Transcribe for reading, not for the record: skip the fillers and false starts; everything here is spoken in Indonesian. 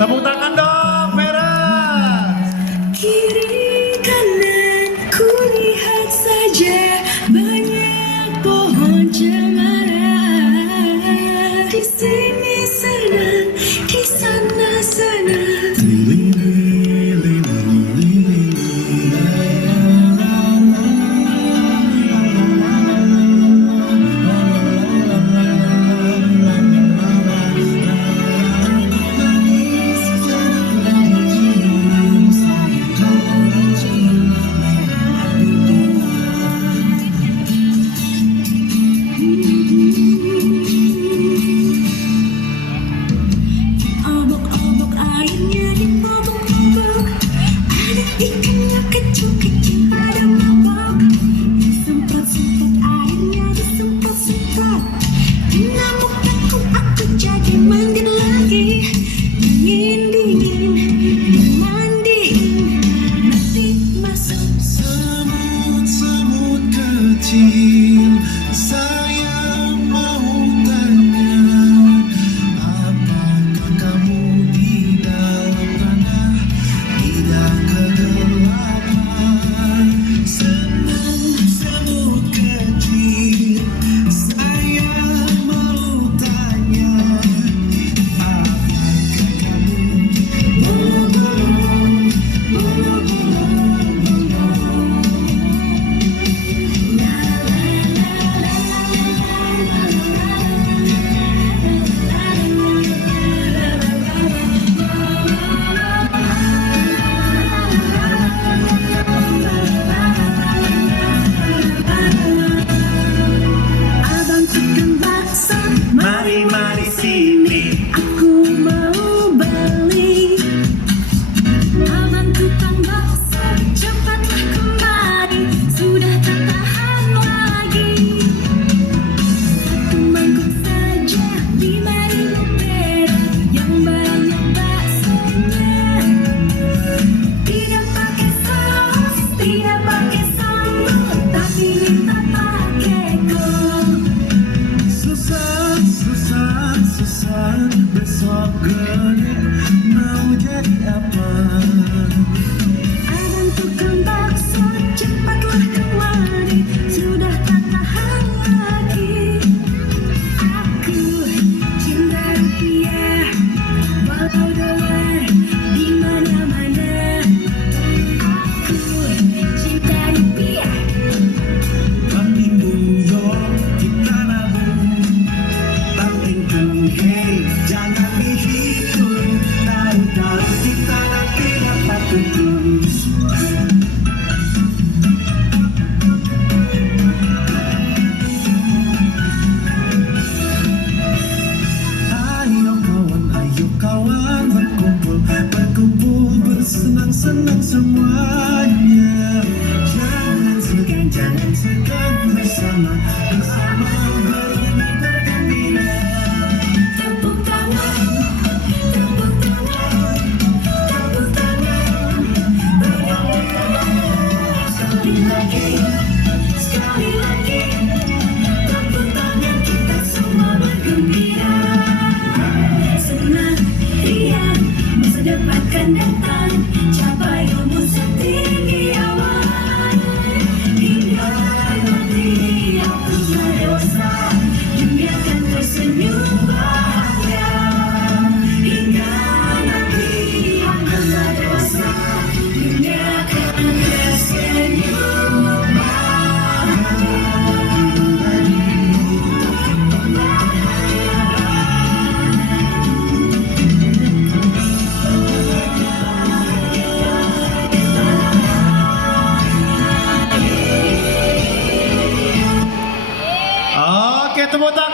Tepuk tangan dong, merah. Kiri kanan ku lihat saja banyak pohon cemara. Di sini senang, di sana senang. Obok-obok airnya dipobok-obok, ada ikannya kecil-kecil pada mabok. Disemprot-semprot airnya disemprot-semprot, ngamuk takut aku jadi manggil lagi. Dingin-dingin dimandiin, nanti masuk Semut-semut kecil, saya mau tanya, apakah kamu di dalam tanah tidak kegelapan? Semut kecil, saya mau tanya, apakah kamu abang tukang bakso, Mari sini. aku mau beli. Abang tukang bakso, cepatlah kemari, sudah tak tahan lagi. Satu mangkuk saja 5.000 perak, yang banyak baksonya. Tidak pakai saus, tidak pakai sambal, tapi minta pakai kol. Susah, besok gede mau jadi apa? Abang tukang bakso, cepatlah kemari, sudah tak tahan lagi. Aku cinta rupiah, walau dolar di mana-mana. Aku cinta rupiah. Kami buyong, kita nabung, banting hey, jangan dihitung, tahu-tahu kita nanti dapat untung. Ayo kawan, berkumpul, bersenang-senang semuanya. Jangan segan bersama bernyanyi bergembira. Tepuk tangan, tepuk tangan, tepuk tangan. Sekali lagi, tepuk tangan kita semua bergembira. Senang, riang, masa depan kan datang, capai umur setinggi awan. Hingga nanti aku dewasa, dunia kan tersenyum bahagia. Hingga nanti aku dewasa, dunia kan tersenyum bahagia. Oke, tepuk tangan.